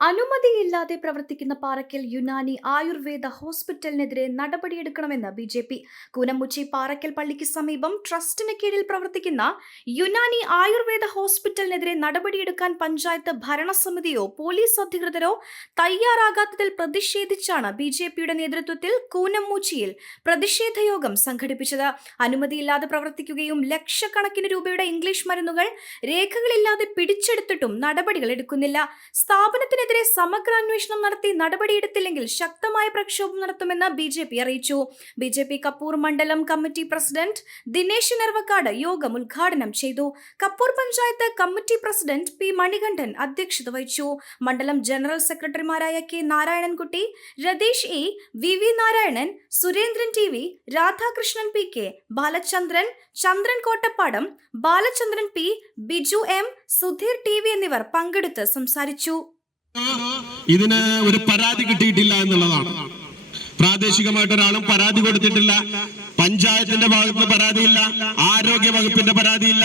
അനുമതിയില്ലാതെ പ്രവർത്തിക്കുന്ന പാറയ്ക്കൽ യുനാനി ആയുർവേദ ഹോസ്പിറ്റലിനെതിരെ നടപടിയെടുക്കണമെന്ന് B J P. Koonamuchi Parakkal പള്ളിക്ക് സമീപം ട്രസ്റ്റിന് കീഴിൽ പ്രവർത്തിക്കുന്ന യുനാനി ആയുർവേദ ഹോസ്പിറ്റലിനെതിരെ നടപടിയെടുക്കാൻ പഞ്ചായത്ത് ഭരണസമിതിയോ പോലീസ് അധികൃതരോ തയ്യാറാകാത്തതിൽ പ്രതിഷേധിച്ചാണ് ബി ജെ പിയുടെ നേതൃത്വത്തിൽ കൂനമ്മൂച്ചിയിൽ പ്രതിഷേധ യോഗം സംഘടിപ്പിച്ചത്. അനുമതിയില്ലാതെ പ്രവർത്തിക്കുകയും ലക്ഷക്കണക്കിന് രൂപയുടെ ഇംഗ്ലീഷ് മരുന്നുകൾ രേഖകളില്ലാതെ പിടിച്ചെടുത്തിട്ടും നടപടികൾ എടുക്കുന്നില്ല. സ്ഥാപനത്തിന് ഇതിനെതിരെ സമഗ്ര അന്വേഷണം നടത്തി നടപടിയെടുത്തില്ലെങ്കിൽ ശക്തമായ പ്രക്ഷോഭം നടത്തുമെന്ന് ബി ജെ പി അറിയിച്ചു. ബി ജെ പി കപ്പൂർ മണ്ഡലം കമ്മിറ്റി പ്രസിഡന്റ് ദിനേശ് നെർവക്കാട് യോഗം ഉദ്ഘാടനം ചെയ്തു. Kappur panchayat committee president P Manikandan അധ്യക്ഷത വഹിച്ചു. മണ്ഡലം ജനറൽ സെക്രട്ടറിമാരായ K Narayanankutty Ratheesh E V V Narayanan Surendran T V Radhakrishnan P K Balachandran Chandran Kottappadam Balachandran P Biju M Sudheer T V എന്നിവർ പങ്കെടുത്ത് സംസാരിച്ചു. ഇതിന് ഒരു പരാതി കിട്ടിയിട്ടില്ല എന്നുള്ളതാണ്. പ്രാദേശികമായിട്ട് ഒരാളും പരാതി കൊടുത്തിട്ടില്ല. പഞ്ചായത്തിന്റെ ഭാഗത്ത് പരാതിയില്ല. ആരോഗ്യ വകുപ്പിന്റെ പരാതിയില്ല.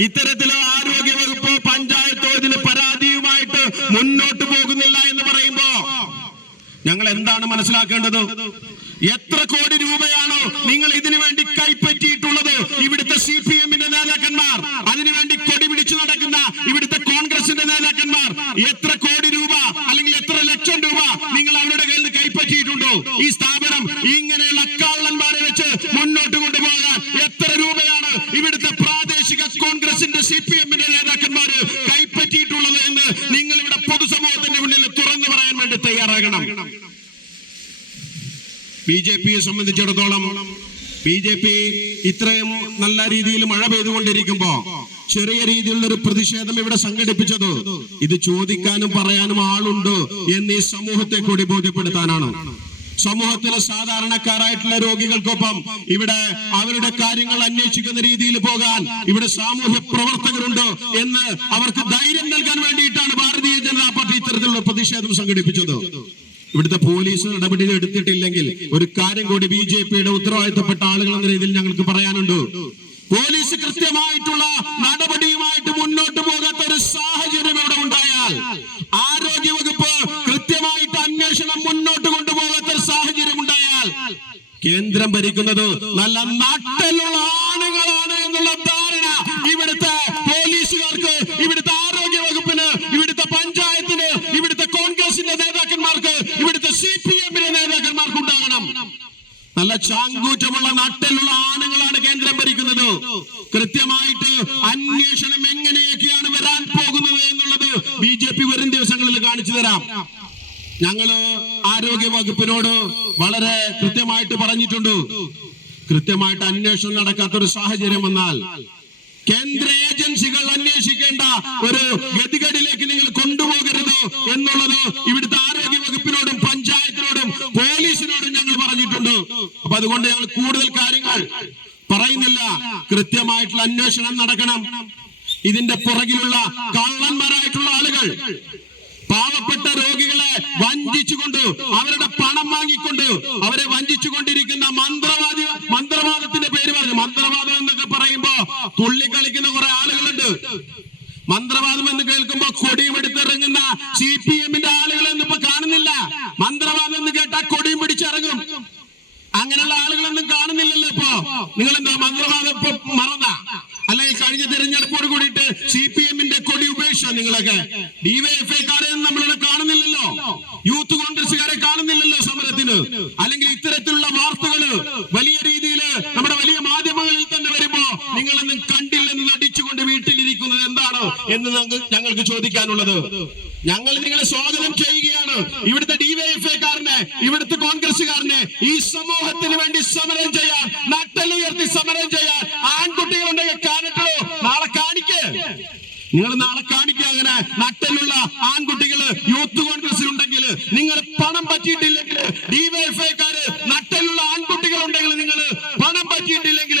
ഇത്തരത്തിൽ ആരോഗ്യ വകുപ്പ് പഞ്ചായത്തോ ഇതിന് പരാതിയുമായിട്ട് മുന്നോട്ട് പോകുന്നില്ല എന്ന് പറയുമ്പോ ഞങ്ങൾ എന്താണ് മനസ്സിലാക്കേണ്ടത്? എത്ര കോടി രൂപയാണോ നിങ്ങൾ ഇതിനു വേണ്ടി ഈ സ്ഥാപനം ഇങ്ങനെയുള്ള കള്ളന്മാരെ വെച്ച് മുന്നോട്ട് കൊണ്ടുപോകാൻ എത്ര രൂപയാണ് ഇവിടുത്തെ പ്രാദേശിക കോൺഗ്രസിന്റെ സി പി എമ്മിന്റെ നേതാക്കന്മാര് കൈപ്പറ്റിയിട്ടുള്ളത് എന്ന് നിങ്ങൾ ഇവിടെ പൊതുസമൂഹത്തിന്റെ മുന്നിൽ തുറന്നു പറയാൻ വേണ്ടി തയ്യാറാകണം. ബി ജെ പിയെ സംബന്ധിച്ചിടത്തോളം ബി ജെ പി ഇത്രയും നല്ല രീതിയിൽ മഴ പെയ്തുകൊണ്ടിരിക്കുമ്പോ ചെറിയ രീതിയിലുള്ള ഒരു പ്രതിഷേധം ഇവിടെ സംഘടിപ്പിച്ചത് ഇത് ചോദിക്കാനും പറയാനും ആളുണ്ട് എന്ന് ഈ സമൂഹത്തെ കൂടി ബോധ്യപ്പെടുത്താനാണ്. സമൂഹത്തിലെ സാധാരണക്കാരായിട്ടുള്ള രോഗികൾക്കൊപ്പം ഇവിടെ അവരുടെ കാര്യങ്ങൾ അന്വേഷിക്കുന്ന രീതിയിൽ പോകാൻ ഇവിടെ സാമൂഹ്യ പ്രവർത്തകരുണ്ട് എന്ന് അവർക്ക് ധൈര്യം നൽകാൻ വേണ്ടിയിട്ടാണ് ഭാരതീയ ജനതാ പാർട്ടി ഇത്തരത്തിലുള്ള പ്രതിഷേധം സംഘടിപ്പിച്ചത്. ഇവിടുത്തെ പോലീസ് നടപടി എടുത്തിട്ടില്ലെങ്കിൽ ഒരു കാര്യം കൂടി ബി ജെ പിയുടെ ഉത്തരവാദിത്തപ്പെട്ട ആളുകൾ എന്ന രീതിയിൽ ഞങ്ങൾക്ക് പറയാനുണ്ട്. പോലീസ് കൃത്യമായിട്ടുള്ള നടപടിയുമായിട്ട് കേന്ദ്രം ഭരിക്കുന്നത് നല്ല നാട്ടിലുള്ള ആണുങ്ങളാണ് എന്നുള്ള ധാരണ ഇവിടുത്തെ പോലീസുകാർക്ക് ഇവിടുത്തെ ആരോഗ്യ വകുപ്പിന് ഇവിടുത്തെ പഞ്ചായത്തിന് ഇവിടുത്തെ കോൺഗ്രസിന്റെ നേതാക്കന്മാർക്ക് ഇവിടുത്തെ സി പി എമ്മിന്റെ നേതാക്കന്മാർക്ക് ഉണ്ടാകണം. നല്ല ചാങ്കൂറ്റമുള്ള നാട്ടിലുള്ള ആണുങ്ങളാണ് കേന്ദ്രം ഭരിക്കുന്നത്. കൃത്യമായിട്ട് അന്വേഷണം എങ്ങനെയൊക്കെയാണ് വരാൻ പോകുന്നത് എന്നുള്ളത് ബി ജെ പി വരും ദിവസങ്ങളിൽ കാണിച്ചു തരാം. ഞങ്ങൾ ആരോഗ്യ വകുപ്പിനോട് വളരെ കൃത്യമായിട്ട് പറഞ്ഞിട്ടുണ്ട്. കൃത്യമായിട്ട് അന്വേഷണം നടക്കാത്തൊരു സാഹചര്യം വന്നാൽ കേന്ദ്ര ഏജൻസികൾ അന്വേഷിക്കേണ്ട ഒരു ഗതികേടിലേക്ക് നിങ്ങൾ കൊണ്ടുപോകരുത് എന്നുള്ളത് ഇവിടുത്തെ ആരോഗ്യ വകുപ്പിനോടും പഞ്ചായത്തിനോടും പോലീസിനോടും ഞങ്ങൾ പറഞ്ഞിട്ടുണ്ട്. അപ്പൊ അതുകൊണ്ട് ഞങ്ങൾ കൂടുതൽ കാര്യങ്ങൾ പറയുന്നില്ല. കൃത്യമായിട്ടുള്ള അന്വേഷണം നടക്കണം. ഇതിന്റെ പുറകിലുള്ള കള്ളന്മാരായിട്ടുള്ള ആളുകൾ പാവപ്പെട്ട രോഗികളെ വഞ്ചിച്ചുകൊണ്ട് അവരുടെ പണം വാങ്ങിക്കൊണ്ട് അവരെ വഞ്ചിച്ചുകൊണ്ടിരിക്കുന്ന മന്ത്രവാദി മന്ത്രവാദത്തിന്റെ പേര് പറഞ്ഞു. മന്ത്രവാദം എന്നൊക്കെ പറയുമ്പോ തുള്ളിക്കളിക്കുന്ന കുറെ ആളുകളുണ്ട്. മന്ത്രവാദം എന്ന് കേൾക്കുമ്പോ കൊടിയും എടുത്തിറങ്ങുന്ന സി പി എമ്മിന്റെ ആളുകളെ ഇന്നിപ്പോ കാണുന്നില്ല. മന്ത്രവാദം എന്ന് കേട്ടാ കൊടിയും പിടിച്ചിറങ്ങും. അങ്ങനെയുള്ള ആളുകളൊന്നും കാണുന്നില്ലല്ലോ ഇപ്പോ. നിങ്ങൾ എന്താ മന്ത്രവാദം ഇപ്പൊ മറന്ന? അല്ലെങ്കിൽ കഴിഞ്ഞ തെരഞ്ഞെടുപ്പോട് കൂടിയിട്ട് സി പി എമ്മിന്റെ കൊടി ഉപേക്ഷിച്ചോ നിങ്ങളൊക്കെ? നമ്മളിവിടെ കാണുന്നില്ലല്ലോ. യൂത്ത് കോൺഗ്രസ്സുകാരെ കാണുന്നില്ലല്ലോ സമരത്തിന്. അല്ലെങ്കിൽ ഇത്തരത്തിലുള്ള വാർത്തകൾ വലിയ രീതിയിൽ നമ്മുടെ വലിയ മാധ്യമങ്ങളിൽ തന്നെ വരുമ്പോ നിങ്ങളൊന്നും കണ്ടില്ലെന്ന് നടിച്ചുകൊണ്ട് വീട്ടിലിരിക്കുന്നത് എന്താണ് എന്ന് ഞങ്ങൾക്ക് ചോദിക്കാനുള്ളത്. ഞങ്ങൾ നിങ്ങളെ സ്വാഗതം ചെയ്യുകയാണ്. ഇവിടുത്തെ ഡിവൈഎഫ്ഐക്കാരനെ ഇവിടുത്തെ കോൺഗ്രസ്സുകാരനെ ഈ സമൂഹത്തിന് വേണ്ടി സമരം ചെയ്യാൻ നട്ടലുയർത്തി സമരം ചെയ്യാൻ ആൺകുട്ടികളുണ്ടെങ്കിൽ കാണട്ടോ നാളെ കാണിക്കേ. നിങ്ങൾ നാളെ കാണിക്കുക അങ്ങനെ നട്ടലുള്ള ആൺകുട്ടികൾ യൂത്ത് കോൺഗ്രസിലുണ്ടെങ്കിൽ നിങ്ങൾ പണം പറ്റിയിട്ടില്ലെങ്കിൽ ഡിവൈഎഫ്ഐക്കാര് നട്ടലുള്ള ആൺകുട്ടികൾ ഉണ്ടെങ്കിൽ നിങ്ങൾ പണം പറ്റിയിട്ടില്ലെങ്കിൽ